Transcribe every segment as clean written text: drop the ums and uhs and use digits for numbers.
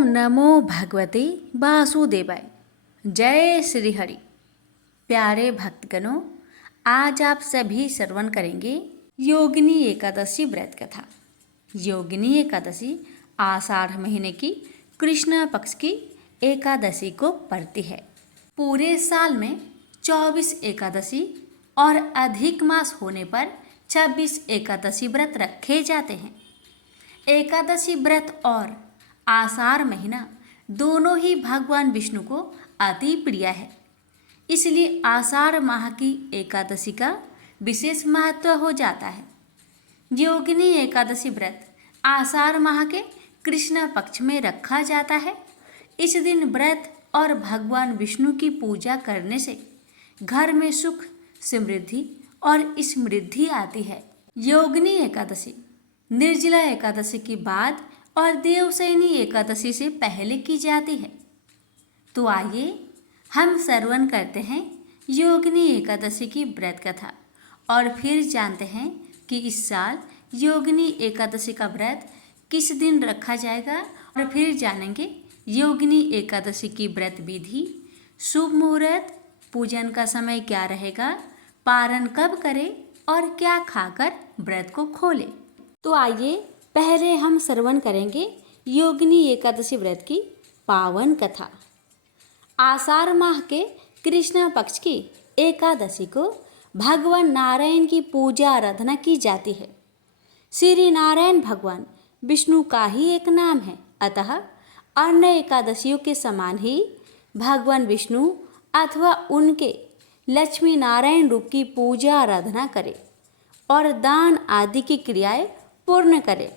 ओम नमो भगवते वासुदेवाय। जय श्री हरि। प्यारे भक्तगणों, आज आप सभी श्रवण करेंगे योगिनी एकादशी व्रत कथा। योगिनी एकादशी आषाढ़ महीने की कृष्ण पक्ष की एकादशी को पड़ती है। पूरे साल में 24 एकादशी और अधिक मास होने पर 26 एकादशी व्रत रखे जाते हैं। एकादशी व्रत और आषाढ़ महीना दोनों ही भगवान विष्णु को अति प्रिय है, इसलिए आषाढ़ माह की एकादशी का विशेष महत्व हो जाता है। योगिनी एकादशी व्रत आषाढ़ माह के कृष्ण पक्ष में रखा जाता है। इस दिन व्रत और भगवान विष्णु की पूजा करने से घर में सुख, समृद्धि और समृद्धि आती है। योगिनी एकादशी निर्जला एकादशी के बाद और देवशयनी एकादशी से पहले की जाती है। तो आइए हम श्रवण करते हैं योगिनी एकादशी की व्रत कथा और फिर जानते हैं कि इस साल योगिनी एकादशी का व्रत किस दिन रखा जाएगा, और फिर जानेंगे योगिनी एकादशी की व्रत विधि, शुभ मुहूर्त, पूजन का समय क्या रहेगा, पारण कब करें और क्या खाकर व्रत को खोलें। तो आइए पहले हम श्रवण करेंगे योगिनी एकादशी व्रत की पावन कथा। आषाढ़ माह के कृष्ण पक्ष की एकादशी को भगवान नारायण की पूजा आराधना की जाती है। श्री नारायण भगवान विष्णु का ही एक नाम है, अतः अन्य एकादशियों के समान ही भगवान विष्णु अथवा उनके लक्ष्मी नारायण रूप की पूजा आराधना करें और दान आदि की क्रियाएं पूर्ण करें।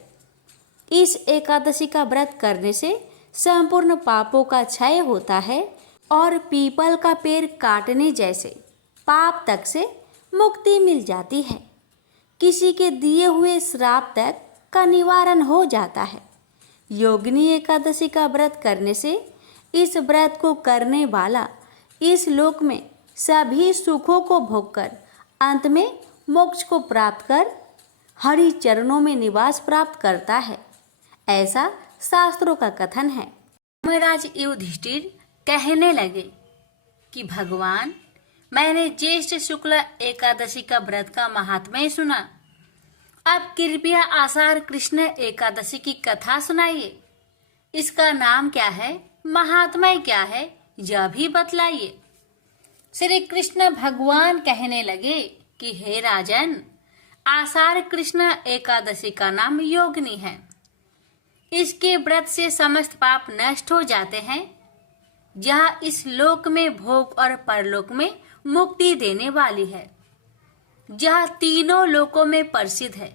इस एकादशी का व्रत करने से संपूर्ण पापों का क्षय होता है और पीपल का पेड़ काटने जैसे पाप तक से मुक्ति मिल जाती है। किसी के दिए हुए श्राप तक का निवारण हो जाता है। योगिनी एकादशी का व्रत करने से इस व्रत को करने वाला इस लोक में सभी सुखों को भोगकर अंत में मोक्ष को प्राप्त कर हरि चरणों में निवास प्राप्त करता है, ऐसा शास्त्रों का कथन है। महाराज युधिष्ठिर कहने लगे कि भगवान, मैंने ज्येष्ठ शुक्ल एकादशी का व्रत का महात्म्य सुना। अब कृपया आषाढ़ कृष्ण एकादशी की कथा सुनाइए। इसका नाम क्या है, महात्म्य क्या है, यह भी बतलाइए। श्री कृष्ण भगवान कहने लगे कि हे राजन, आषाढ़ कृष्ण एकादशी का नाम योगिनी है। इसके व्रत से समस्त पाप नष्ट हो जाते हैं। यह इस लोक में भोग और परलोक में मुक्ति देने वाली है। यह तीनों लोकों में प्रसिद्ध है।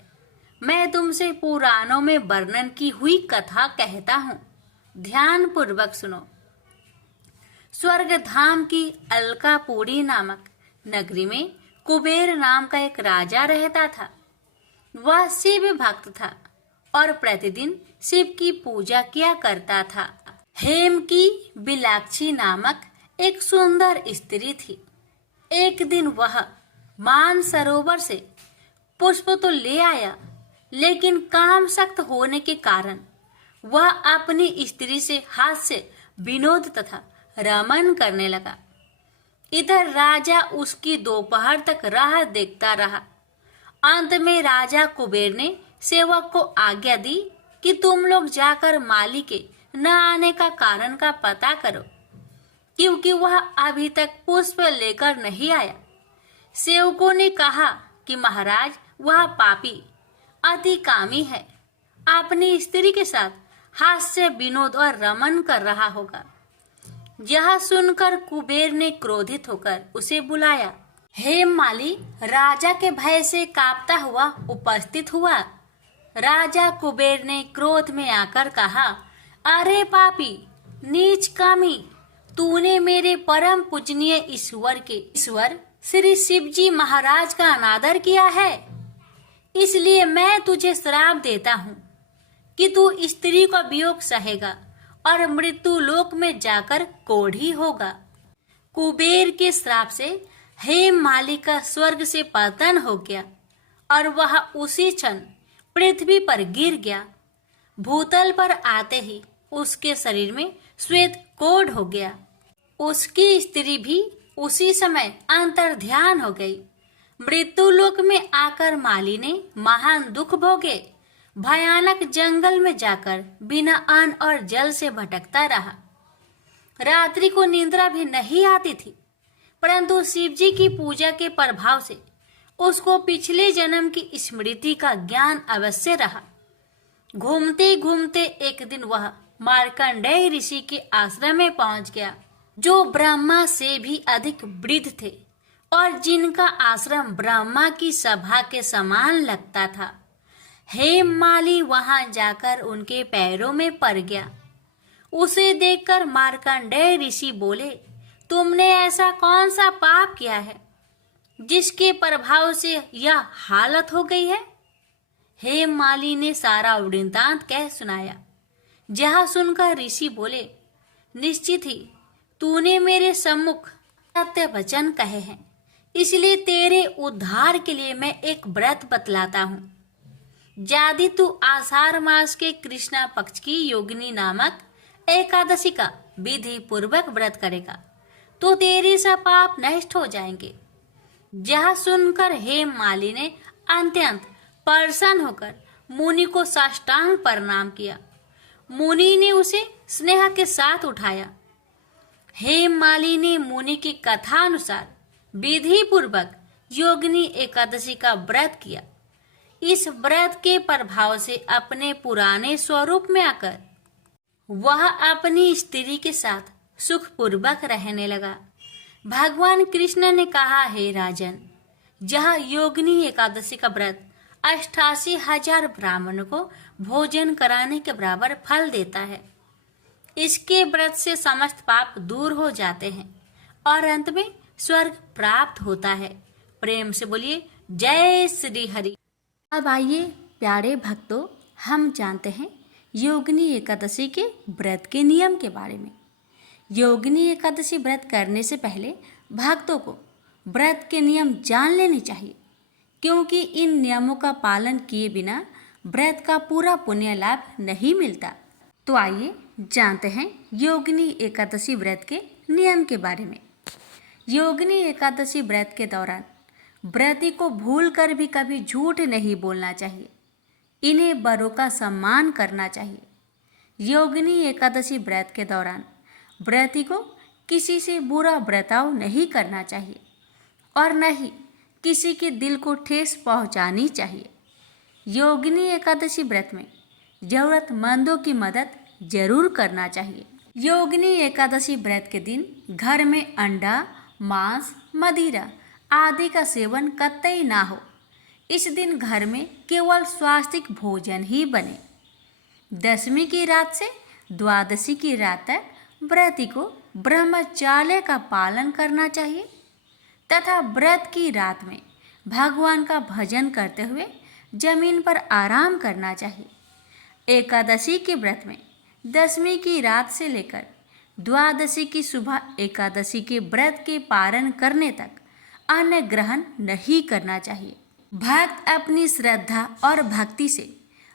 मैं तुमसे पुराणों में वर्णन की हुई कथा कहता हूँ, ध्यान पूर्वक सुनो। स्वर्ग धाम की अलकापुरी नामक नगरी में कुबेर नाम का एक राजा रहता था। वह शिव भक्त था और प्रतिदिन शिव की पूजा किया करता था। हेम की बिलाक्षी नामक एक सुंदर स्त्री थी। एक दिन वह मान सरोवर से पुष्प तो ले आया, लेकिन काम सख्त होने के कारण वह अपनी स्त्री से हाथ से विनोद तथा रमन करने लगा। इधर राजा उसकी दोपहर तक राह देखता रहा। अंत में राजा कुबेर ने सेवक को आज्ञा दी कि तुम लोग जाकर माली के न आने का कारण का पता करो, क्योंकि वह अभी तक पुष्प लेकर नहीं आया। सेवकों ने कहा कि महाराज, वह पापी अति कामी है, अपनी स्त्री के साथ हास्य विनोद और रमन कर रहा होगा। यह सुनकर कुबेर ने क्रोधित होकर उसे बुलाया। हेम माली राजा के भय से कांपता हुआ उपस्थित हुआ। राजा कुबेर ने क्रोध में आकर कहा, अरे पापी, नीच कामी, तूने मेरे परम पूजनीय ईश्वर श्री शिव जी महाराज का अनादर किया है। इसलिए मैं तुझे श्राप देता हूँ कि तू स्त्री का वियोग सहेगा और मृत्यु लोक में जाकर कोढ़ी होगा। कुबेर के श्राप से हेम माली का स्वर्ग से पतन हो गया और वह उसी क्षण पृथ्वी पर गिर गया। भूतल पर आते ही उसके शरीर में श्वेत कोढ़ हो गया। उसकी स्त्री भी उसी समय अंतर्ध्यान हो गई। मृत्यु लोक में आकर माली ने महान दुख भोगे। भयानक जंगल में जाकर बिना अन्न और जल से भटकता रहा। रात्रि को निद्रा भी नहीं आती थी, परंतु शिव जी की पूजा के प्रभाव से उसको पिछले जन्म की स्मृति का ज्ञान अवश्य रहा। घूमते घूमते एक दिन वह मार्कंडेय ऋषि के आश्रम में पहुंच गया, जो ब्रह्मा से भी अधिक वृद्ध थे और जिनका आश्रम ब्रह्मा की सभा के समान लगता था। हेममाली वहां जाकर उनके पैरों में पड़ गया। उसे देखकर मार्कंडेय ऋषि बोले, तुमने ऐसा कौन सा पाप किया है जिसके प्रभाव से यह हालत हो गई है? हेममाली ने सारा वृत्तांत कह सुनाया। जहाँ सुनकर ऋषि बोले, निश्चित ही तूने मेरे सम्मुख सत्य वचन कहे हैं, इसलिए तेरे उद्धार के लिए मैं एक व्रत बतलाता हूँ। यदि तू आषाढ़ मास के कृष्णा पक्ष की योगिनी नामक एकादशी का विधि पूर्वक व्रत करेगा तो तेरे सब पाप नष्ट हो जाएंगे। यह सुनकर हेममाली ने अत्यंत प्रसन्न होकर मुनि को साष्टांग प्रणाम किया। मुनि ने उसे स्नेह के साथ उठाया। हेममाली ने मुनि की कथा अनुसार विधि पूर्वक योगिनी एकादशी का व्रत किया। इस व्रत के प्रभाव से अपने पुराने स्वरूप में आकर वह अपनी स्त्री के साथ सुखपूर्वक रहने लगा। भगवान कृष्ण ने कहा, हे राजन, यह योगिनी एकादशी का व्रत 88,000 ब्राह्मणों को भोजन कराने के बराबर फल देता है। इसके व्रत से समस्त पाप दूर हो जाते हैं और अंत में स्वर्ग प्राप्त होता है। प्रेम से बोलिए जय श्री हरि। अब आइए प्यारे भक्तों, हम जानते हैं योगिनी एकादशी के व्रत के नियम के बारे में। योगिनी एकादशी व्रत करने से पहले भक्तों को व्रत के नियम जान लेने चाहिए, क्योंकि इन नियमों का पालन किए बिना व्रत का पूरा पुण्य लाभ नहीं मिलता। तो आइए जानते हैं योगिनी एकादशी व्रत के नियम के बारे में। योगिनी एकादशी व्रत के दौरान व्रती को भूल कर भी कभी झूठ नहीं बोलना चाहिए। इन्हें बड़ों का सम्मान करना चाहिए। योगिनी एकादशी व्रत के दौरान व्रती को किसी से बुरा बर्ताव नहीं करना चाहिए और न ही किसी के दिल को ठेस पहुंचानी चाहिए। योगिनी एकादशी व्रत में जरूरतमंदों की मदद जरूर करना चाहिए। योगिनी एकादशी व्रत के दिन घर में अंडा, मांस, मदिरा आदि का सेवन कतई ना हो। इस दिन घर में केवल स्वास्तिक भोजन ही बने। दशमी की रात से द्वादशी की रात तक व्रती को ब्रह्मचार्य का पालन करना चाहिए तथा व्रत की रात में भगवान का भजन करते हुए जमीन पर आराम करना चाहिए। एकादशी के व्रत में दशमी की रात से लेकर द्वादशी की सुबह एकादशी के व्रत के पारण करने तक अन्न ग्रहण नहीं करना चाहिए। भक्त अपनी श्रद्धा और भक्ति से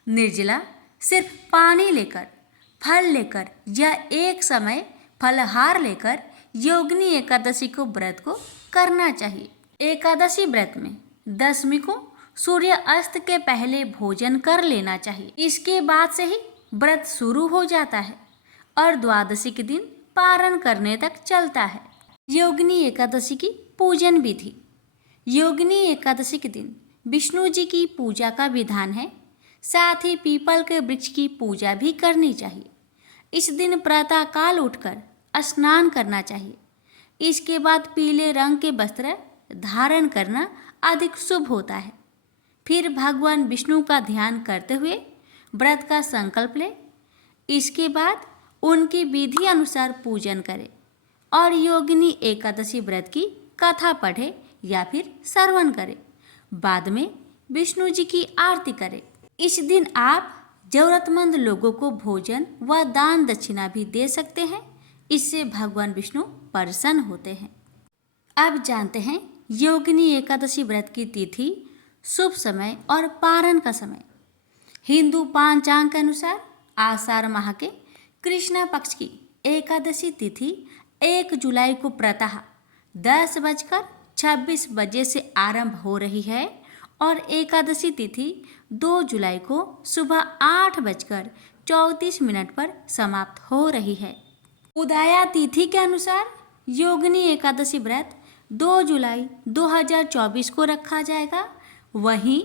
निर्जला सिर्फ पानी लेकर, फल लेकर या एक समय फलहार लेकर योगिनी एकादशी को व्रत को करना चाहिए। एकादशी व्रत में दशमी को सूर्य अस्त के पहले भोजन कर लेना चाहिए। इसके बाद से ही व्रत शुरू हो जाता है और द्वादशी के दिन पारण करने तक चलता है। योगिनी एकादशी की पूजन विधि। योगिनी एकादशी के दिन विष्णु जी की पूजा का विधान है। साथ ही पीपल के वृक्ष की पूजा भी करनी चाहिए। इस दिन प्रातःकाल उठकर स्नान करना चाहिए। इसके बाद पीले रंग के वस्त्र धारण करना अधिक शुभ होता है। फिर भगवान विष्णु का ध्यान करते हुए व्रत का संकल्प ले। इसके बाद उनकी विधि अनुसार पूजन करें और योगिनी एकादशी व्रत की कथा पढ़े या फिर श्रवण करें। बाद में विष्णु जी की आरती करें। इस दिन आप जरूरतमंद लोगों को भोजन व दान दक्षिणा भी दे सकते हैं। इससे भगवान विष्णु प्रसन्न होते हैं। अब जानते हैं योगिनी एकादशी व्रत की तिथि, शुभ समय और पारण का समय। हिंदू पंचांग के अनुसार आषाढ़ माह के कृष्ण पक्ष की एकादशी तिथि 1 जुलाई को प्रातः 10:26 से आरंभ हो रही है और एकादशी तिथि 2 जुलाई को सुबह 8:34 पर समाप्त हो रही है। उदया तिथि के अनुसार योगिनी एकादशी व्रत 2 जुलाई 2024 को रखा जाएगा। वहीं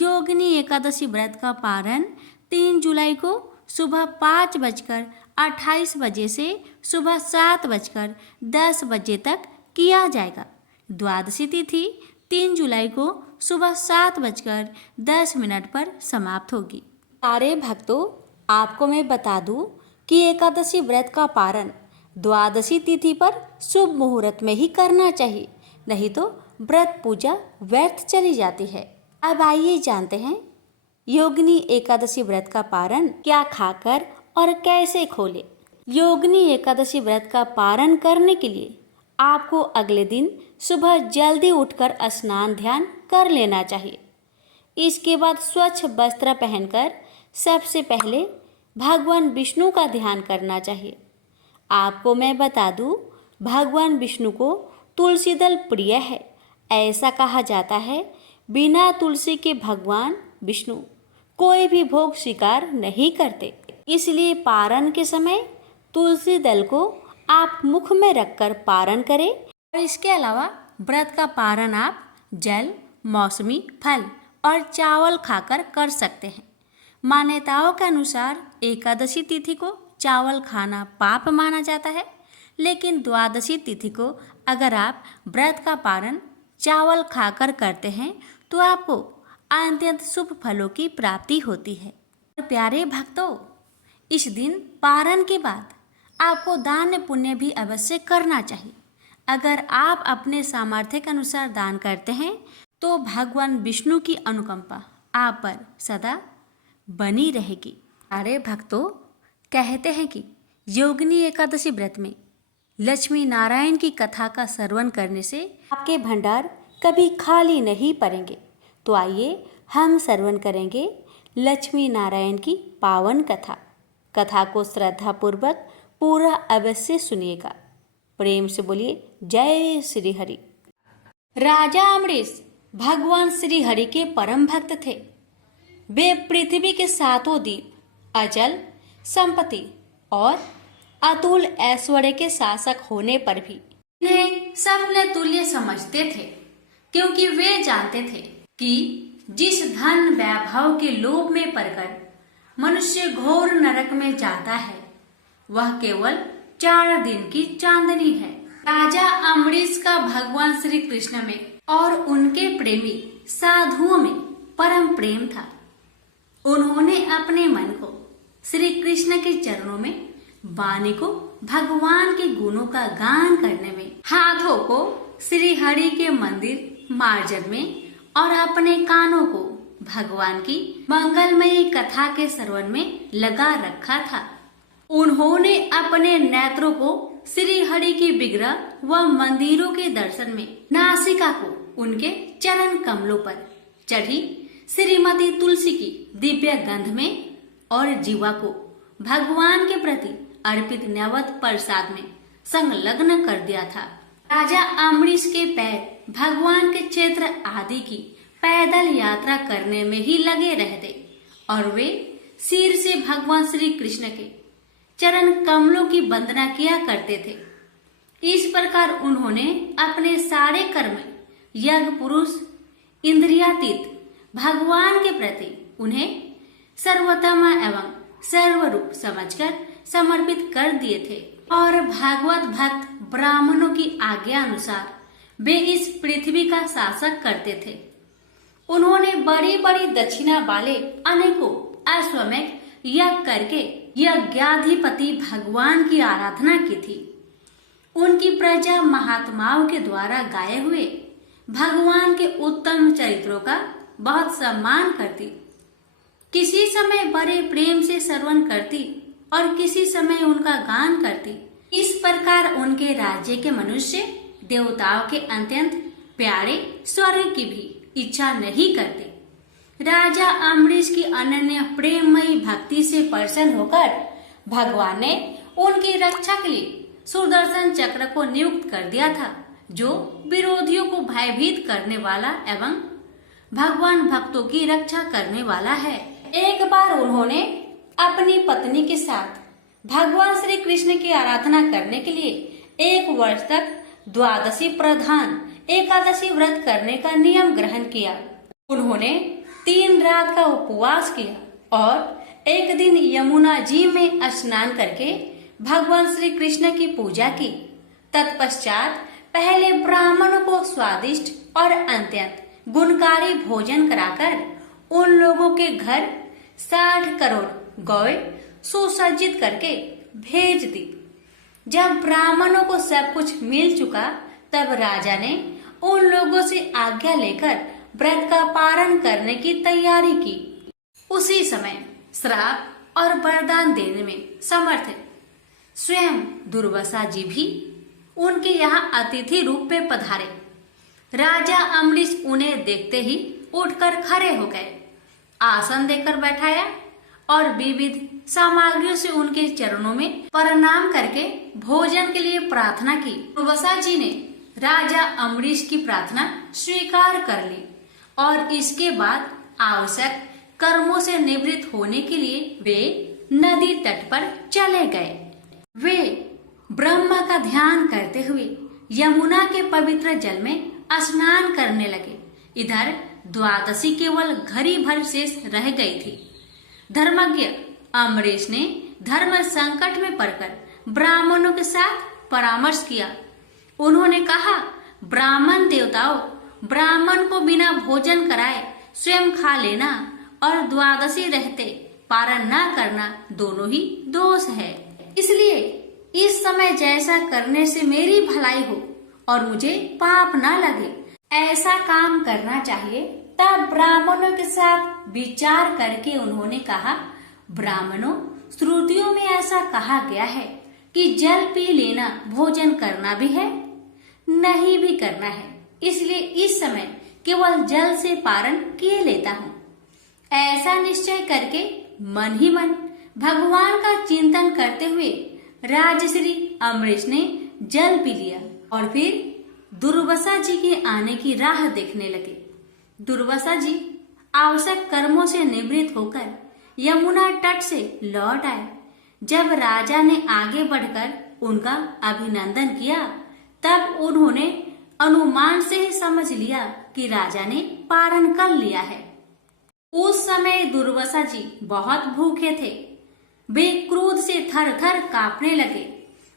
योगिनी एकादशी व्रत का पारण 3 जुलाई को सुबह 5:28 से सुबह 7:10 तक किया जाएगा। द्वादशी तिथि 3 जुलाई को सुबह 7:10 पर समाप्त होगी। प्यारे भक्तों, आपको मैं बता दूं कि एकादशी व्रत का पारण द्वादशी तिथि पर शुभ मुहूर्त में ही करना चाहिए, नहीं तो व्रत पूजा व्यर्थ चली जाती है। अब आइए जानते हैं योगिनी एकादशी व्रत का पारण क्या खाकर और कैसे खोले। योगिनी एकादशी व्रत का पारण करने के लिए आपको अगले दिन सुबह जल्दी उठकर स्नान ध्यान कर लेना चाहिए। इसके बाद स्वच्छ वस्त्र पहनकर सबसे पहले भगवान विष्णु का ध्यान करना चाहिए। आपको मैं बता दूं, भगवान विष्णु को तुलसी दल प्रिय है। ऐसा कहा जाता है बिना तुलसी के भगवान विष्णु कोई भी भोग स्वीकार नहीं करते। इसलिए पारण के समय तुलसी दल को आप मुख में रखकर पारण करें। और इसके अलावा व्रत का पारण आप जल, मौसमी फल और चावल खाकर कर सकते हैं। मान्यताओं के अनुसार एकादशी तिथि को चावल खाना पाप माना जाता है, लेकिन द्वादशी तिथि को अगर आप व्रत का पारण चावल खाकर करते हैं तो आपको अत्यंत शुभ फलों की प्राप्ति होती है। प्यारे भक्तों, इस दिन पारण के बाद आपको दान पुण्य भी अवश्य करना चाहिए। अगर आप अपने सामर्थ्य के अनुसार दान करते हैं तो भगवान विष्णु की अनुकंपा आप पर सदा बनी रहेगी। अरे भक्तों, कहते हैं कि योगिनी एकादशी व्रत में लक्ष्मी नारायण की कथा का श्रवण करने से आपके भंडार कभी खाली नहीं पड़ेंगे। तो आइए हम श्रवण करेंगे लक्ष्मी नारायण की पावन कथा। कथा को श्रद्धापूर्वक पूरा अवश्य सुनिएगा। प्रेम से बोलिए जय श्री हरि। राजा अमरीश भगवान श्री हरि के परम भक्त थे। वे पृथ्वी के 7 द्वीप, अचल संपत्ति और अतुल ऐश्वर्य के शासक होने पर भी इन्हें सबने तुल्य समझते थे, क्योंकि वे जानते थे कि जिस धन वैभव के लोभ में पड़कर मनुष्य घोर नरक में जाता है, वह केवल 4 दिन की चांदनी है। राजा अमरीश का भगवान श्री कृष्ण में और उनके प्रेमी साधुओं में परम प्रेम था। उन्होंने अपने मन को श्री कृष्ण के चरणों में, वाणी को भगवान के गुणों का गान करने में, हाथों को श्री हरि के मंदिर मार्जन में और अपने कानों को भगवान की मंगलमयी कथा के श्रवण में लगा रखा था। उन्होंने अपने नेत्रों को श्री हरि की विग्रह व मंदिरों के दर्शन में, नासिका को उनके चरण कमलों पर चढ़ी श्रीमती तुलसी की दिव्य गंध में और जीवा को भगवान के प्रति अर्पित नैवेद्य प्रसाद में संलग्न कर दिया था। राजा अमरीश के पैर भगवान के क्षेत्र आदि की पैदल यात्रा करने में ही लगे रहते और वे सिर से भगवान श्री कृष्ण के चरण कमलों की वंदना किया करते थे। इस प्रकार उन्होंने अपने सारे कर्म यज्ञ पुरुष इंद्रियातीत भगवान के प्रति उन्हें सर्वोत्तम एवं सर्वरूप समझकर समर्पित कर दिए थे और भागवत भक्त ब्राह्मणों की आज्ञा अनुसार वे इस पृथ्वी का शासक करते थे। उन्होंने बड़ी बड़ी दक्षिणा वाले अनेकों अश्वमेध यज्ञ करके यज्ञाधिपति भगवान की आराधना की थी। उनकी प्रजा महात्माओं के द्वारा गाए हुए भगवान के उत्तम चरित्रों का बहुत सम्मान करती, किसी समय बड़े प्रेम से श्रवण करती और किसी समय उनका गान करती। इस प्रकार उनके राज्य के मनुष्य देवताओं के अत्यंत प्यारे स्वर्ग की भी इच्छा नहीं करते। राजा अमरीश की अनन्य प्रेममयी भक्ति से प्रसन्न होकर भगवान ने उनकी रक्षा के लिए सुदर्शन चक्र को नियुक्त कर दिया था, जो विरोधियों को भयभीत करने वाला एवं भगवान भक्तों की रक्षा करने वाला है। एक बार उन्होंने अपनी पत्नी के साथ भगवान श्री कृष्ण की आराधना करने के लिए 1 वर्ष तक द्वादशी प्रधान एकादशी व्रत करने का नियम ग्रहण किया। उन्होंने 3 रात का उपवास किया और एक दिन यमुना जी में स्नान करके भगवान श्री कृष्ण की पूजा की। तत्पश्चात पहले ब्राह्मणों को स्वादिष्ट और अत्यंत गुणकारी भोजन कराकर उन लोगों के घर 60 करोड़ गौएं सुसज्जित करके भेज दी। जब ब्राह्मणों को सब कुछ मिल चुका, तब राजा ने उन लोगों से आज्ञा लेकर व्रत का पारण करने की तैयारी की। उसी समय श्राप और वरदान देने में समर्थ स्वयं दुर्वासा जी भी उनके यहाँ अतिथि रूप में पधारे। राजा अम्बरीश उन्हें देखते ही उठकर खड़े हो गए, आसन देकर बैठाया और विविध सामग्रियों से उनके चरणों में प्रणाम करके भोजन के लिए प्रार्थना की। दुर्वासा जी ने राजा अम्बरीश की प्रार्थना स्वीकार कर ली और इसके बाद आवश्यक कर्मों से निवृत्त होने के लिए वे नदी तट पर चले गए। वे ब्रह्मा का ध्यान करते हुए यमुना के पवित्र जल में स्नान करने लगे। इधर द्वादशी केवल घड़ी भर शेष रह गई थी। धर्मज्ञ अम्बरीश ने धर्म संकट में पड़कर ब्राह्मणों के साथ परामर्श किया। उन्होंने कहा, ब्राह्मण देवताओं, ब्राह्मण को बिना भोजन कराए स्वयं खा लेना और द्वादशी रहते पारण न करना दोनों ही दोष है। इसलिए इस समय जैसा करने से मेरी भलाई हो और मुझे पाप न लगे, ऐसा काम करना चाहिए। तब ब्राह्मणों के साथ विचार करके उन्होंने कहा, ब्राह्मणों, श्रुतियों में ऐसा कहा गया है कि जल पी लेना भोजन करना भी है, नहीं भी करना है। इसलिए इस समय केवल जल से पारण किए लेता हूँ। ऐसा निश्चय करके मन ही मन भगवान का चिंतन करते हुए राजश्री अम्बरीश ने जल पी लिया और फिर दुर्वासा जी के आने की राह देखने लगे। दुर्वासा जी आवश्यक कर्मों से निवृत्त होकर यमुना तट से लौट आए। जब राजा ने आगे बढ़कर उनका अभिनंदन किया, तब उन्होंने अनुमान से ही समझ लिया कि राजा ने पारण कर लिया है। उस समय दुर्वासा जी बहुत भूखे थे। वे क्रोध से थर थर कांपने लगे।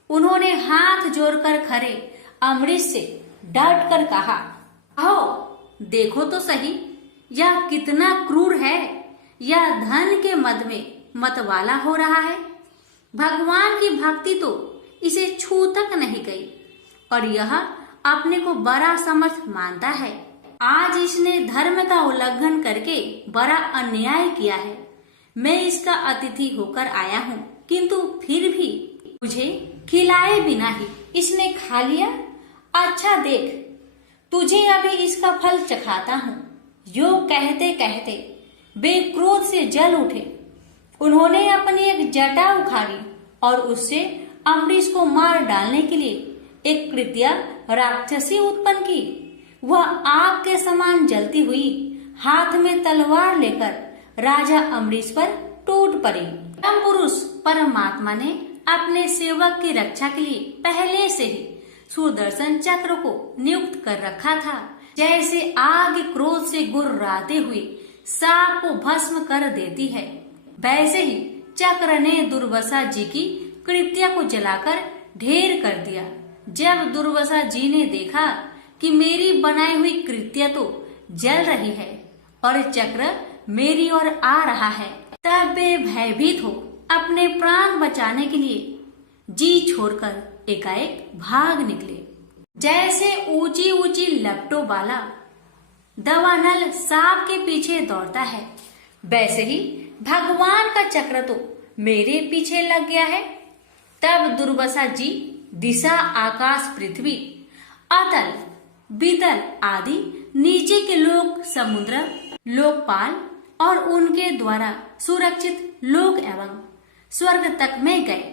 उन्होंने हाथ जोड़कर खड़े अम्बरीश से डट कर कहा, आओ देखो तो सही, यह कितना क्रूर है। यह धन के मद में मतवाला हो रहा है। भगवान की भक्ति तो इसे छू तक नहीं गई और यह अपने को बड़ा समर्थ मानता है। आज इसने धर्म का उल्लंघन करके बड़ा अन्याय किया है। मैं इसका अतिथि होकर आया हूँ, किंतु फिर भी मुझे खिलाए बिना ही इसने खा लिया। अच्छा देख, तुझे अभी इसका फल चखाता हूँ। यो कहते कहते वे क्रोध से जल उठे। उन्होंने अपनी एक जटा उखाड़ी और उससे अम्बरीश को मार डालने के लिए एक कृत्या राक्षसी उत्पन्न की। वह आग के समान जलती हुई हाथ में तलवार लेकर राजा अम्बरीश पर टूट पड़ी। परम पुरुष परमात्मा ने अपने सेवक की रक्षा के लिए पहले से ही सुदर्शन चक्र को नियुक्त कर रखा था। जैसे आग क्रोध से गुर्राते हुए सांप को भस्म कर देती है, वैसे ही चक्र ने दुर्वासा जी की कृत्या को जलाकर ढेर कर दिया। जब दुर्वासा जी ने देखा कि मेरी बनाई हुई कृत्या तो जल रही है और चक्र मेरी ओर आ रहा है, तब वे भयभीत हो अपने प्राण बचाने के लिए जी छोड़कर एकाएक भाग निकले। जैसे ऊंची ऊंची लपटों वाला दवानल सांप के पीछे दौड़ता है, वैसे ही भगवान का चक्र तो मेरे पीछे लग गया है। तब दुर्वासा जी दिशा, आकाश, पृथ्वी, अतल, वितल आदि नीचे के लोक, समुद्र, लोकपाल और उनके द्वारा सुरक्षित लोक एवं स्वर्ग तक में गए,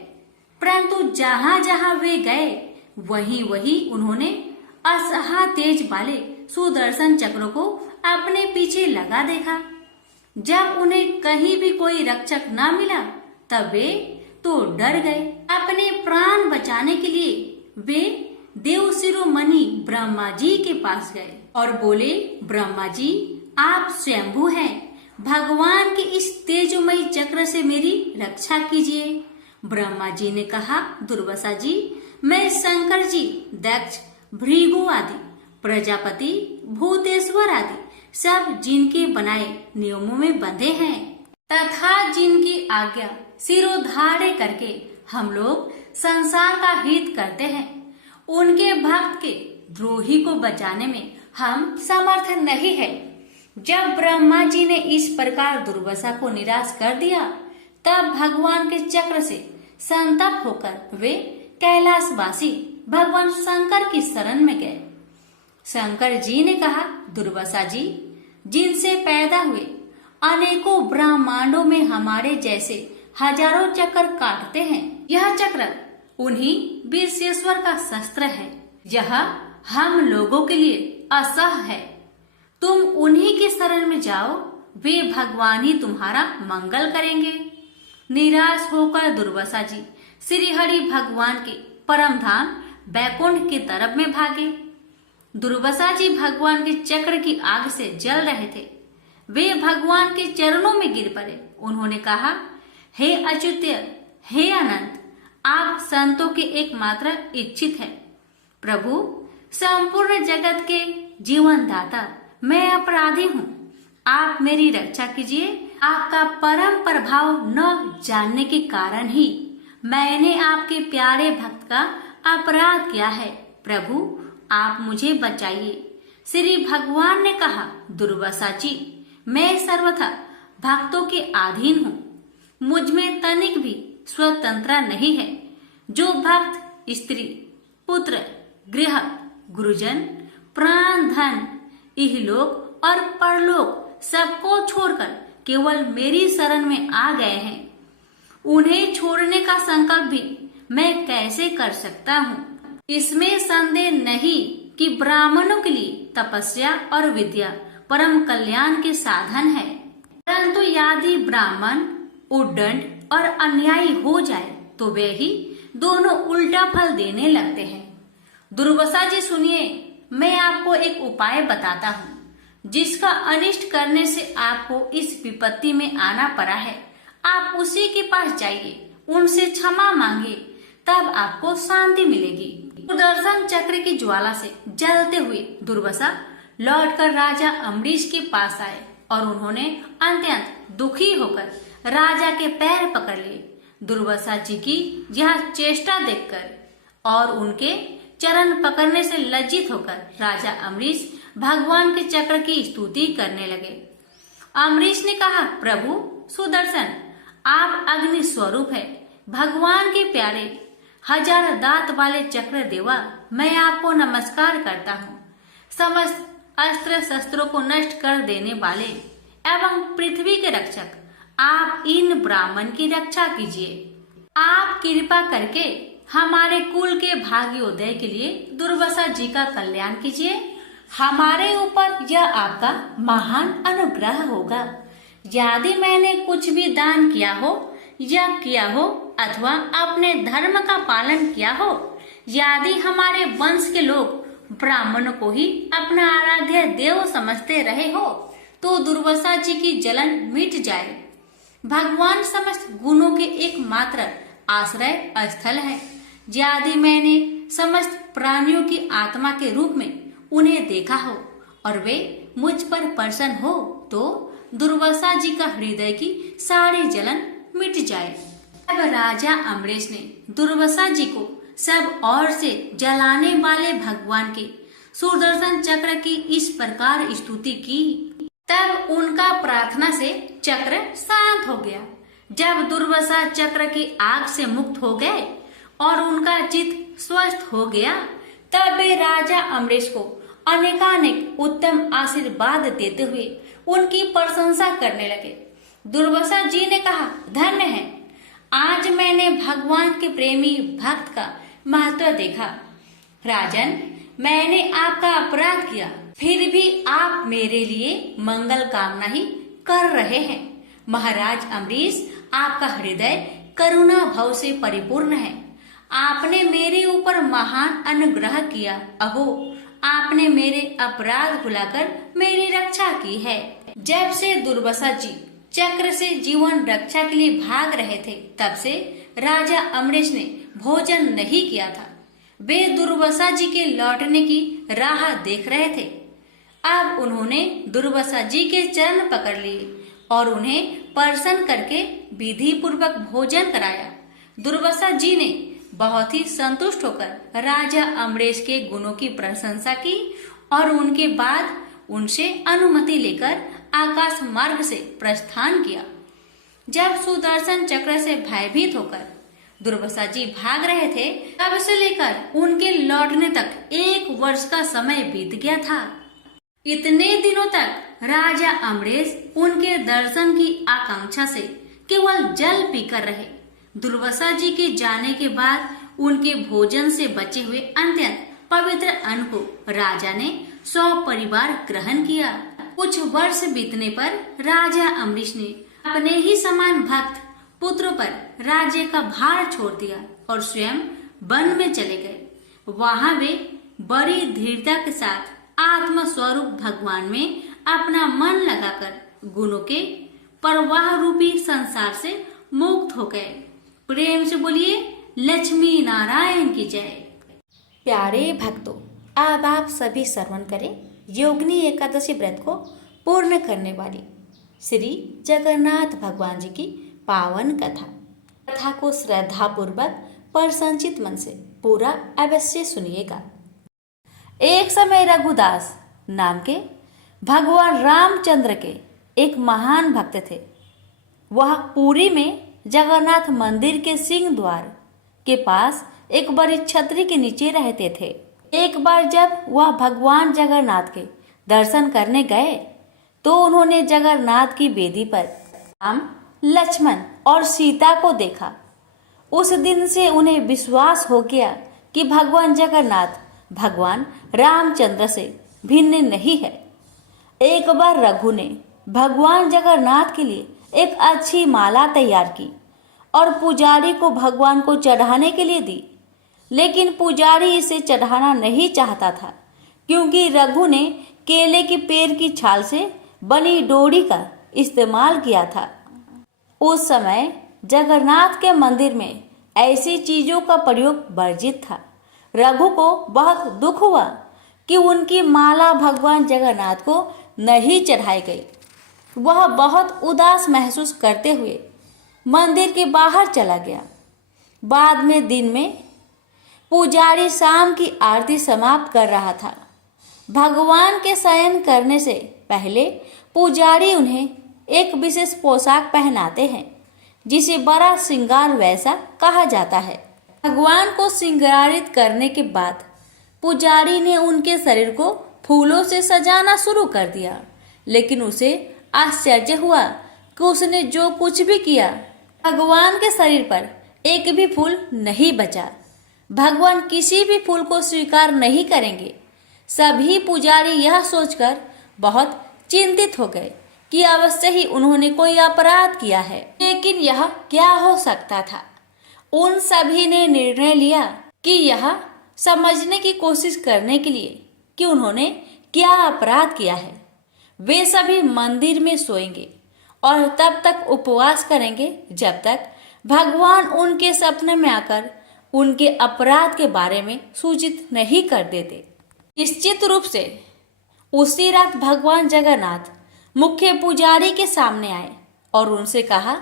परंतु जहां जहां वे गए वहीं वहीं उन्होंने असहा तेज वाले सुदर्शन चक्र को अपने पीछे लगा देखा। जब उन्हें कहीं भी कोई रक्षक न मिला तब वे तो डर गए। अपने प्राण बचाने के लिए वे देव शिरोमणि ब्रह्मा जी के पास गए और बोले, ब्रह्मा जी आप स्वयंभू हैं, भगवान के इस तेजोमयी चक्र से मेरी रक्षा कीजिए। ब्रह्मा जी ने कहा, दुर्वासा जी मैं शंकर जी, दक्ष, भृगु आदि, प्रजापति, भूतेश्वर आदि सब जिनके बनाए नियमों में बंधे हैं तथा जिनकी आज्ञा सिरोधार्य करके हम लोग संसार का हित करते हैं, उनके भक्त के द्रोही को बचाने में हम समर्थ नहीं है। जब ब्रह्मा जी ने इस प्रकार दुर्वासा को निराश कर दिया तब भगवान के चक्र से संतप्त होकर वे कैलाशवासी भगवान शंकर की शरण में गए। शंकर जी ने कहा, दुर्वासा जी जिनसे पैदा हुए अनेकों ब्रह्मांडों में हमारे जैसे हजारों चक्र काटते हैं, यह चक्र उन्हीं विश्वेश्वर का शस्त्र है, यह हम लोगों के लिए असह है। तुम उन्हीं की शरण में जाओ, वे भगवान ही तुम्हारा मंगल करेंगे। निराश होकर दुर्वासा जी श्री हरि भगवान के परम धाम बैकुंठ की तरफ में भागे। दुर्वासा जी भगवान के चक्र की आग से जल रहे थे। वे भगवान के चरणों में गिर पड़े। उन्होंने कहा, हे अच्युत्य, हे अनंत, आप संतों के एकमात्र इच्छित हैं। प्रभु, संपूर्ण जगत के जीवन दाता मैं अपराधी हूँ, आप मेरी रक्षा कीजिए। आपका परम प्रभाव न जानने के कारण ही मैंने आपके प्यारे भक्त का अपराध किया है। प्रभु, आप मुझे बचाइए। श्री भगवान ने कहा, दुर्वासा जी मैं सर्वथा भक्तों के अधीन हूँ, मुझ में तनिक भी स्वतंत्रता नहीं है। जो भक्त स्त्री, पुत्र, गृह, गुरुजन, प्राण, धन, इहलोक और परलोक सबको छोड़कर केवल मेरी शरण में आ गए हैं, उन्हें छोड़ने का संकल्प भी मैं कैसे कर सकता हूँ। इसमें संदेह नहीं कि ब्राह्मणों के लिए तपस्या और विद्या परम कल्याण के साधन है, परंतु यदि ब्राह्मण उद्दंड और अन्यायी हो जाए तो वे ही दोनों उल्टा फल देने लगते हैं। दुर्वासा जी सुनिए, मैं आपको एक उपाय बताता हूँ जिसका अनिष्ट करने से आपको इस विपत्ति में आना पड़ा है। आप उसी के पास जाइए, उनसे क्षमा मांगिए, तब आपको शांति मिलेगी। सुदर्शन चक्र की ज्वाला से जलते हुए दुर्वासा लौटकर राजा अम्बरीश के पास आए और उन्होंने अत्यंत दुखी होकर राजा के पैर पकड़ लिए। दुर्वासा जी की यह चेष्टा देखकर और उनके चरण पकड़ने से लज्जित होकर राजा अम्बरीश भगवान के चक्र की स्तुति करने लगे। अम्बरीश ने कहा, प्रभु सुदर्शन, आप अग्नि स्वरूप है, भगवान के प्यारे हजार दांत वाले चक्र देवा, मैं आपको नमस्कार करता हूँ। समस्त अस्त्र शस्त्रों को नष्ट कर देने वाले एवं पृथ्वी के रक्षक, आप इन ब्राह्मण की रक्षा कीजिए। आप कृपा करके हमारे कुल के भाग्योदय के लिए दुर्वासा जी का कल्याण कीजिए। हमारे ऊपर यह आपका महान अनुग्रह होगा। यदि मैंने कुछ भी दान किया हो या किया हो अथवा अपने धर्म का पालन किया हो, यदि हमारे वंश के लोग ब्राह्मणों को ही अपना आराध्य देव समझते रहे हो तो दुर्वासा जी की जलन मिट जाए। भगवान समस्त गुणों के एकमात्र आश्रय स्थल है। यदि मैंने समस्त प्राणियों की आत्मा के रूप में उन्हें देखा हो और वे मुझ पर प्रसन्न हो तो दुर्वासा जी का हृदय की सारी जलन मिट जाए। अब राजा अम्बरीश ने दुर्वासा जी को सब ओर से जलाने वाले भगवान के सुदर्शन चक्र की इस प्रकार स्तुति की। तब उनका प्रार्थना से चक्र शांत हो गया। जब दुर्वासा चक्र की आग से मुक्त हो गए और उनका चित्त स्वस्थ हो गया, तब वे राजा अम्बरीश को अनेकानेक उत्तम आशीर्वाद देते हुए उनकी प्रशंसा करने लगे। दुर्वासा जी ने कहा, धन्य है आज मैंने भगवान के प्रेमी भक्त का महत्व देखा। राजन, मैंने आपका अपराध किया, फिर भी आप मेरे लिए मंगल कामना ही कर रहे हैं। महाराज अम्बरीश, आपका हृदय करुणा भाव से परिपूर्ण है। आपने मेरे ऊपर महान अनुग्रह किया। अहो, आपने मेरे अपराध भुलाकर मेरी रक्षा की है। जब से दुर्वासा जी चक्र से जीवन रक्षा के लिए भाग रहे थे, तब से राजा अम्बरीश ने भोजन नहीं किया था। वे दुर्वासा जी के लौटने की राह देख रहे थे। अब उन्होंने दुर्वासा जी के चरण पकड़ लिए और उन्हें प्रसन्न करके विधि पूर्वक भोजन कराया। दुर्वासा जी ने बहुत ही संतुष्ट होकर राजा अम्बरीश के गुणों की प्रशंसा की और उनके बाद उनसे अनुमति लेकर आकाश मार्ग से प्रस्थान किया। जब सुदर्शन चक्र से भयभीत होकर दुर्वासा जी भाग रहे थे, तब से लेकर उनके लौटने तक 1 वर्ष का समय बीत गया था। इतने दिनों तक राजा अम्बरीश उनके दर्शन की आकांक्षा से केवल जल पीकर रहे। दुर्वासा जी के जाने के बाद उनके भोजन से बचे हुए अत्यंत पवित्र अन्न को राजा ने सपरिवार ग्रहण किया। कुछ वर्ष बीतने पर राजा अम्बरीश ने अपने ही समान भक्त पुत्रों पर राज्य का भार छोड़ दिया और स्वयं वन में चले गए। वहां वे बड़ी दृढ़ता के साथ आत्म स्वरूप भगवान में अपना मन लगाकर गुणों के प्रवाह रूपी संसार से मुक्त हो गए। प्रेम से बोलिए लक्ष्मी नारायण की जय। प्यारे भक्तों, अब आप सभी श्रवण करें योगिनी एकादशी व्रत को पूर्ण करने वाली श्री जगन्नाथ भगवान जी की पावन कथा को श्रद्धा पूर्वक प्रसन्नचित मन से पूरा अवश्य सुनिएगा। एक समय रघुदास नाम के भगवान रामचंद्र के एक महान भक्त थे। वह पुरी में जगन्नाथ मंदिर के सिंह द्वार के पास एक बड़ी छतरी के नीचे रहते थे। एक बार जब वह भगवान जगन्नाथ के दर्शन करने गए तो उन्होंने जगन्नाथ की वेदी पर राम, लक्ष्मण और सीता को देखा। उस दिन से उन्हें विश्वास हो गया कि भगवान जगन्नाथ भगवान रामचंद्र से भिन्न नहीं है। एक बार रघु ने भगवान जगन्नाथ के लिए एक अच्छी माला तैयार की और पुजारी को भगवान को चढ़ाने के लिए दी, लेकिन पुजारी इसे चढ़ाना नहीं चाहता था क्योंकि रघु ने केले के पेड़ की छाल से बनी डोरी का इस्तेमाल किया था। उस समय जगन्नाथ के मंदिर में ऐसी चीजों का प्रयोग वर्जित था। रघु को बहुत दुख हुआ कि उनकी माला भगवान जगन्नाथ को नहीं चढ़ाई गई। वह बहुत उदास महसूस करते हुए मंदिर के बाहर चला गया। बाद में दिन में पुजारी शाम की आरती समाप्त कर रहा था। भगवान के शयन करने से पहले पुजारी उन्हें एक विशेष पोशाक पहनाते हैं जिसे बड़ा श्रृंगार वैसा कहा जाता है। भगवान को श्रृंगारित करने के बाद पुजारी ने उनके शरीर को फूलों से सजाना शुरू कर दिया, लेकिन उसे आश्चर्य हुआ कि उसने जो कुछ भी किया भगवान के शरीर पर एक भी फूल नहीं बचा। भगवान किसी भी फूल को स्वीकार नहीं करेंगे। सभी पुजारी यह सोचकर बहुत चिंतित हो गए कि अवश्य ही उन्होंने कोई अपराध किया है, लेकिन यह क्या हो सकता था। उन सभी ने निर्णय लिया कि यह समझने की कोशिश करने के लिए कि उन्होंने क्या अपराध किया है, वे सभी मंदिर में सोएंगे और तब तक उपवास करेंगे जब तक भगवान उनके सपने में आकर उनके अपराध के बारे में सूचित नहीं कर देते। निश्चित रूप से उसी रात भगवान जगन्नाथ मुख्य पुजारी के सामने आए और उनसे कहा,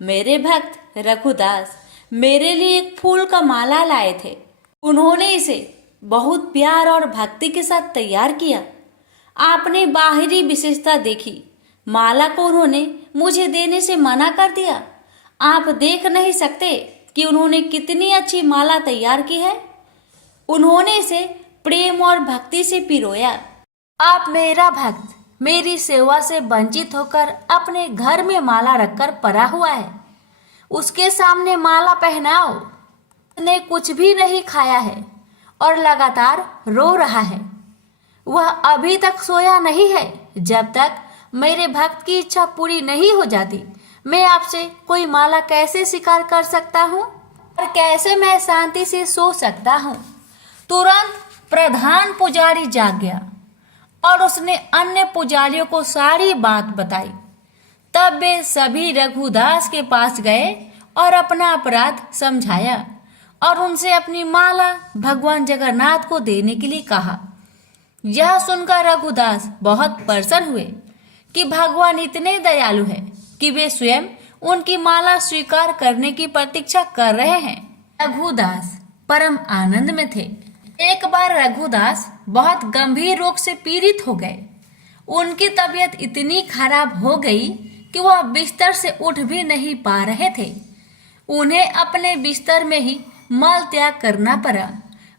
मेरे भक्त रघुदास मेरे लिए एक फूल का माला लाए थे। उन्होंने इसे बहुत प्यार और भक्ति के साथ तैयार किया। आपने बाहरी विशेषता देखी, माला को उन्होंने मुझे देने से मना कर दिया। आप देख नहीं सकते कि उन्होंने कितनी अच्छी माला तैयार की है। उन्होंने इसे प्रेम और भक्ति से पिरोया। आप मेरा भक्त मेरी सेवा से वंचित होकर अपने घर में माला रखकर पड़ा हुआ है। उसके सामने माला पहनाओ। उसने कुछ भी नहीं खाया है और लगातार रो रहा है। वह अभी तक सोया नहीं है। जब तक मेरे भक्त की इच्छा पूरी नहीं हो जाती, मैं आपसे कोई माला कैसे स्वीकार कर सकता हूँ और कैसे मैं शांति से सो सकता हूँ। तुरंत प्रधान पुजारी जाग गया और उसने अन्य पुजारियों को सारी बात बताई। तब वे सभी रघुदास के पास गए और अपना अपराध समझाया और उनसे अपनी माला भगवान जगन्नाथ को देने के लिए कहा। यह सुनकर रघुदास बहुत प्रसन्न हुए कि भगवान इतने दयालु हैं कि वे स्वयं उनकी माला स्वीकार करने की प्रतीक्षा कर रहे हैं। रघुदास परम आनंद में थे। एक बार रघुदास बहुत गंभीर रोग से पीड़ित हो गए। उनकी तबीयत इतनी खराब हो गई कि वह बिस्तर से उठ भी नहीं पा रहे थे। उन्हें अपने बिस्तर में ही मल त्याग करना पड़ा।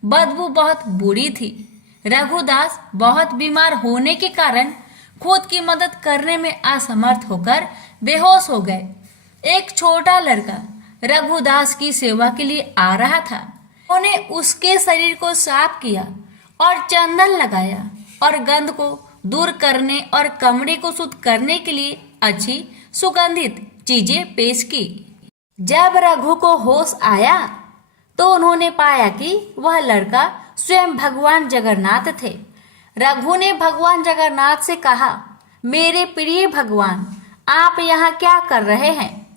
बदबू बहुत बुरी थी। रघुदास बहुत बीमार होने के कारण खुद की मदद करने में असमर्थ होकर बेहोश हो गए। एक छोटा लड़का रघुदास की सेवा के लिए आ रहा था। उन्होंने उसके शरीर को साफ किया और चंदन लगाया और गंध को दूर करने और कमरे को शुद्ध करने के लिए अच्छी सुगंधित चीजें पेश की। जब रघु को होश आया तो उन्होंने पाया कि वह लड़का स्वयं भगवान जगन्नाथ थे। रघु ने भगवान जगन्नाथ से कहा, मेरे प्रिय भगवान, आप यहाँ क्या कर रहे हैं?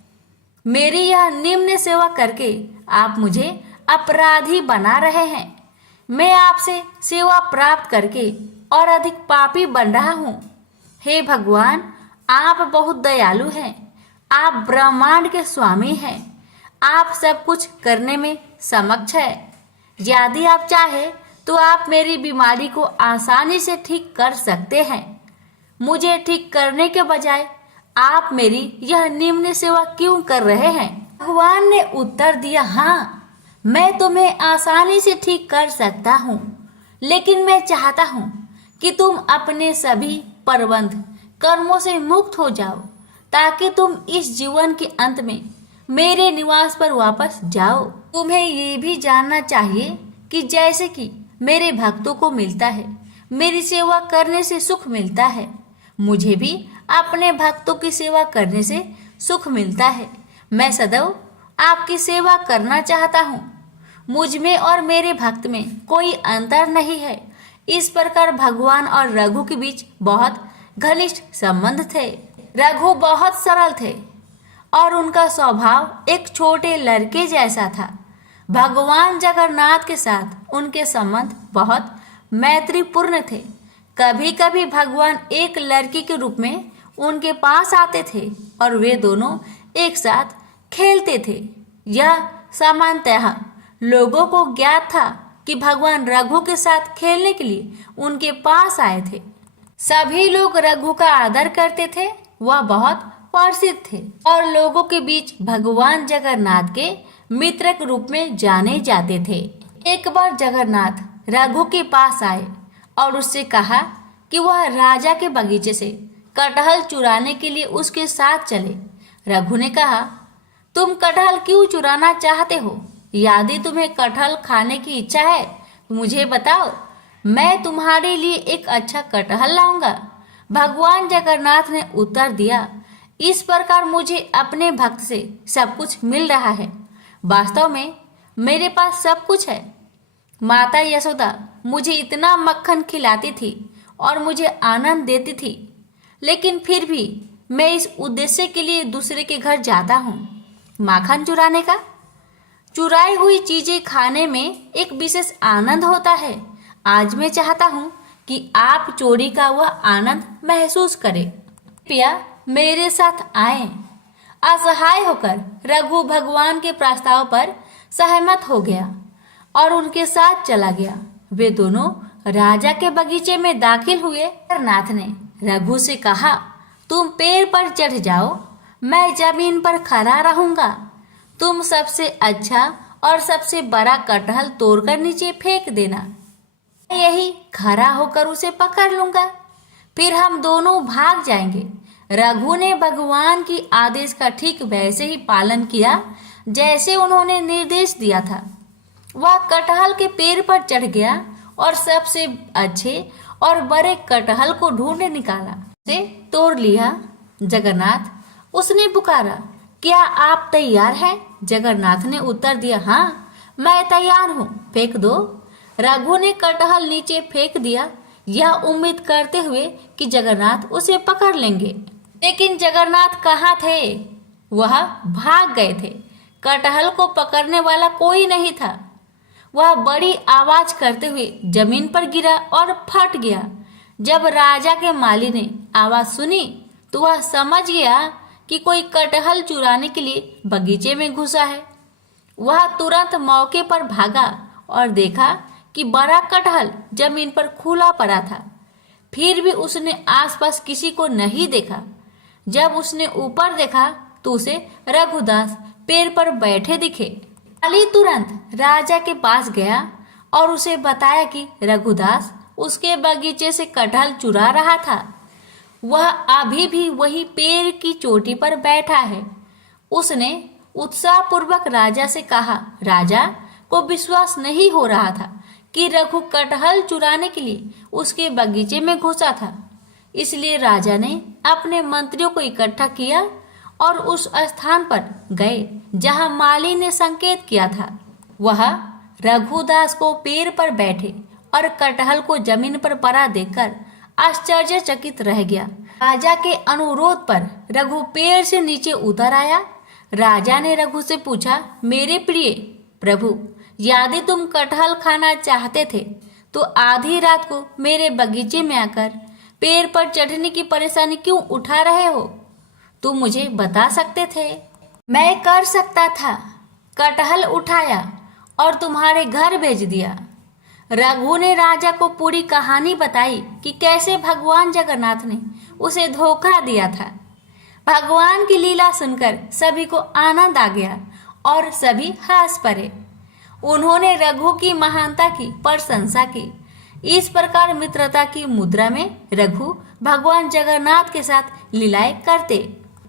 मेरी यह निम्न सेवा करके आप मुझे अपराधी बना रहे हैं। मैं आपसे सेवा प्राप्त करके और अधिक पापी बन रहा हूँ। हे भगवान, आप बहुत दयालु हैं। आप ब्रह्मांड के स्वामी हैं। आप सब कुछ करने में समक्ष है। यदि आप चाहे तो आप मेरी बीमारी को आसानी से ठीक कर सकते हैं। मुझे ठीक करने के बजाय आप मेरी यह निम्न सेवा क्यों कर रहे हैं? भगवान ने उत्तर दिया, हाँ, मैं तुम्हें आसानी से ठीक कर सकता हूँ, लेकिन मैं चाहता हूँ कि तुम अपने सभी प्रबंध कर्मों से मुक्त हो जाओ, ताकि तुम इस जीवन के अंत में मेरे निवास पर वापस जाओ। तुम्हें ये भी जानना चाहिए कि जैसे कि मेरे भक्तों को मिलता है, मेरी सेवा करने से सुख मिलता है, मुझे भी अपने भक्तों की सेवा करने से सुख मिलता है। मैं सदैव आपकी सेवा करना चाहता हूँ। मुझ में और मेरे भक्त में कोई अंतर नहीं है। इस प्रकार भगवान और रघु के बीच बहुत घनिष्ठ संबंध थे। रघु बहुत सरल थे और उनका स्वभाव एक छोटे लड़के जैसा था। भगवान जगन्नाथ के साथ उनके संबंध बहुत मैत्रीपूर्ण थे। कभी कभी भगवान एक लड़की के रूप में उनके पास आते थे और वे दोनों एक साथ खेलते थे। यह सामान्यतः लोगों को ज्ञात था कि भगवान रघु के साथ खेलने के लिए उनके पास आए थे। सभी लोग रघु का आदर करते थे। वह बहुत प्रसिद्ध थे और लोगों के बीच भगवान जगन्नाथ के मित्र के रूप में जाने जाते थे। एक बार जगन्नाथ रघु के पास आए और उससे कहा कि वह राजा के बगीचे से कटहल चुराने के लिए उसके साथ चले। रघु ने कहा, तुम कटहल क्यों चुराना चाहते हो? यदि तुम्हें कटहल खाने की इच्छा है तो मुझे बताओ, मैं तुम्हारे लिए एक अच्छा कटहल लाऊंगा। भगवान जगन्नाथ ने उत्तर दिया, इस प्रकार मुझे अपने भक्त से सब कुछ मिल रहा है। वास्तव में मेरे पास सब कुछ है। माता यशोदा मुझे इतना मक्खन खिलाती थी और मुझे आनंद देती थी, लेकिन फिर भी मैं इस उद्देश्य के लिए दूसरे के घर जाता हूँ, माखन चुराने का। चुराई हुई चीजें खाने में एक विशेष आनंद होता है। आज मैं चाहता हूँ कि आप चोरी का वह आनंद महसूस करें। कृपया मेरे साथ आए। असहाय होकर रघु भगवान के प्रस्ताव पर सहमत हो गया और उनके साथ चला गया। वे दोनों राजा के बगीचे में दाखिल हुए। जगन्नाथ ने रघु से कहा, तुम पेड़ पर चढ़ जाओ, मैं जमीन पर खड़ा रहूंगा। तुम सबसे अच्छा और सबसे बड़ा कटहल तोड़कर नीचे फेंक देना। मैं यही खड़ा होकर उसे पकड़ लूंगा। फिर हम दोनों भाग जाएंगे। रघु ने भगवान की आदेश का ठीक वैसे ही पालन किया जैसे उन्होंने निर्देश दिया था। वह कटहल के पेड़ पर चढ़ गया और सबसे अच्छे और बड़े कटहल को ढूंढ निकाला, उसे तोड़ लिया। जगन्नाथ, उसने पुकारा, क्या आप तैयार हैं? जगन्नाथ ने उत्तर दिया, हाँ मैं तैयार हूँ, फेंक दो। रघु ने कटहल नीचे फेंक दिया, यह उम्मीद करते हुए कि जगन्नाथ उसे पकड़ लेंगे। लेकिन जगन्नाथ कहाँ थे? वह भाग गए थे। कटहल को पकड़ने वाला कोई नहीं था। वह बड़ी आवाज करते हुए जमीन पर गिरा और फट गया। जब राजा के माली ने आवाज सुनी तो वह समझ गया कि कोई कटहल चुराने के लिए बगीचे में घुसा है। वह तुरंत मौके पर भागा और देखा कि बड़ा कटहल जमीन पर खुला पड़ा था। फिर भी उसने आसपास किसी को नहीं देखा। जब उसने ऊपर देखा तो उसे रघुदास पेड़ पर बैठे दिखे। माली तुरंत राजा के पास गया और उसे बताया कि रघुदास उसके बगीचे से कटहल चुरा रहा था। वह अभी भी वही पेड़ की चोटी पर बैठा है। उसने उत्साहपूर्वक राजा से कहा। राजा को विश्वास नहीं हो रहा था कि रघु कटहल चुराने के लिए उसके बगीचे में घुसा था। इसलिए राजा ने अपने मंत्रियों को इकट्ठा किया और उस स्थान पर गए जहां माली ने संकेत किया था। वह रघुदास को पेड़ पर बैठे और कटहल को जमीन पर पड़ा देखकर आश्चर्यचकित रह गया। राजा के अनुरोध पर रघु पेड़ से नीचे उतर आया। राजा ने रघु से पूछा, मेरे प्रिय प्रभु, यदि तुम कटहल खाना चाहते थे तो आधी रात को मेरे बगीचे में आकर पेड़ पर चढ़ने की परेशानी क्यों उठा रहे हो? तुम मुझे बता सकते थे, मैं कर सकता था। कटहल उठाया और तुम्हारे घर भेज दिया। रघु ने राजा को पूरी कहानी बताई कि कैसे भगवान जगन्नाथ ने उसे धोखा दिया था। भगवान की लीला सुनकर सभी को आनंद आ गया और सभी हंस पड़े। उन्होंने रघु की महानता की प्रशंसा की। इस प्रकार मित्रता की मुद्रा में रघु भगवान जगन्नाथ के साथ लीलाएं करते।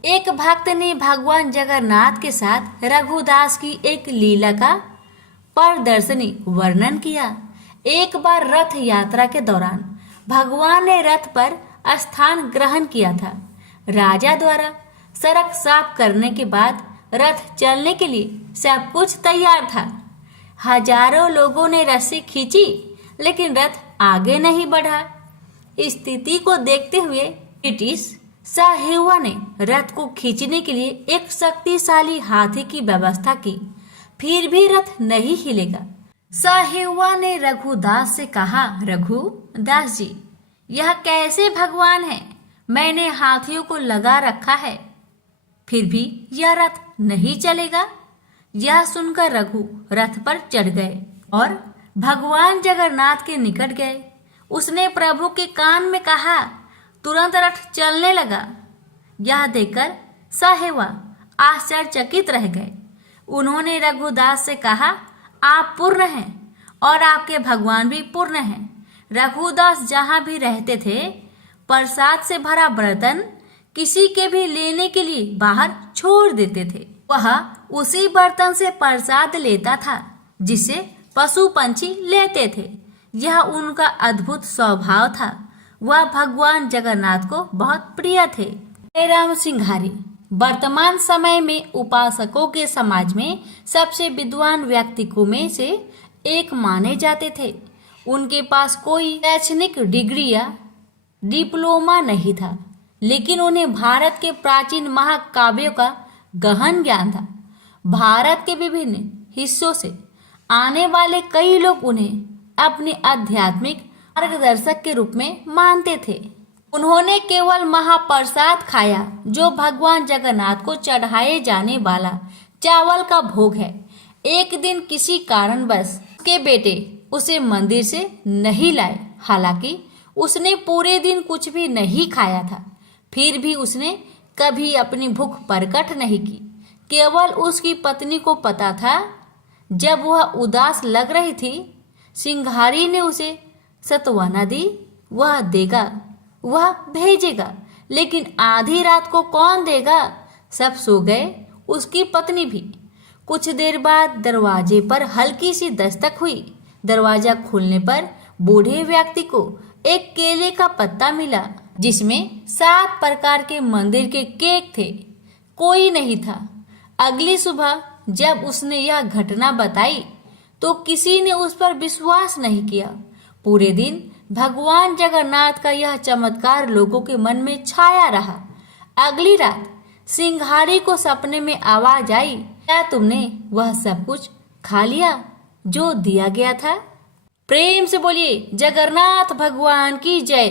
एक भक्त ने भगवान जगन्नाथ के साथ रघुदास की एक लीला का प्रदर्शनी वर्णन किया। एक बार रथ यात्रा के दौरान भगवान ने रथ पर स्थान ग्रहण किया था। राजा द्वारा सड़क साफ करने के बाद रथ चलने के लिए सब कुछ तैयार था। हजारों लोगों ने रस्सी खींची लेकिन रथ आगे नहीं बढ़ा। स्थिति को देखते हुए ब्रिटिश साहेबा ने रथ को खींचने के लिए एक शक्तिशाली हाथी की व्यवस्था की, फिर भी रथ नहीं हिलेगा। साहेबा ने रघुदास से कहा, रघुदास जी, यह कैसे भगवान है? मैंने हाथियों को लगा रखा है, फिर भी यह रथ नहीं चलेगा। यह सुनकर रघु रथ पर चढ़ गए और भगवान जगन्नाथ के निकट गए। उसने प्रभु के कान में कहा, तुरंत रथ चलने लगा। यह देखकर साहेबा आश्चर्यचकित रह गए। उन्होंने रघुदास से कहा, आप पूर्ण हैं और आपके भगवान भी पूर्ण हैं। रघुदास जहाँ भी रहते थे, प्रसाद से भरा बर्तन किसी के भी लेने के लिए बाहर छोड़ देते थे। वह उसी बर्तन से प्रसाद लेता था जिसे पशु पंछी लेते थे। यह उनका अद्भुत स्वभाव था। वह भगवान जगन्नाथ को बहुत प्रिय थे। राम सिंघारी वर्तमान समय में उपासकों के समाज में सबसे विद्वान व्यक्तित्वों में से एक माने जाते थे। उनके पास कोई शैक्षणिक डिग्री या डिप्लोमा नहीं था, लेकिन उन्हें भारत के प्राचीन महाकाव्यों का गहन ज्ञान था। भारत के विभिन्न हिस्सों से आने वाले कई लोग उन्हें अपने आध्यात्मिक मार्गदर्शक के रूप में मानते थे। उन्होंने केवल महाप्रसाद खाया, जो भगवान जगन्नाथ को चढ़ाए जाने वाला चावल का भोग है। एक दिन किसी कारणवश उसके बेटे उसे मंदिर से नहीं लाए। हालांकि उसने पूरे दिन कुछ भी नहीं खाया था, फिर भी उसने कभी अपनी भूख प्रकट नहीं की। केवल उसकी पत्नी को पता था। जब वह उदास लग रही थी, सिंघारी ने उसे सांत्वना दी। वह देगा, वह भेजेगा, लेकिन आधी रात को कौन देगा? सब सो गए, उसकी पत्नी भी। कुछ देर बाद दरवाजे पर हल्की सी दस्तक हुई। दरवाजा खुलने पर बूढ़े व्यक्ति को एक केले का पत्ता मिला जिसमें 7 प्रकार के मंदिर के केक थे। कोई नहीं था। अगली सुबह जब उसने यह घटना बताई तो किसी ने उस पर विश्वास नहीं किया। पूरे दिन भगवान जगन्नाथ का यह चमत्कार लोगों के मन में छाया रहा। अगली रात सिंघाड़ी को सपने में आवाज आई, क्या तुमने वह सब कुछ खा लिया जो दिया गया था? प्रेम से बोलिए जगन्नाथ भगवान की जय।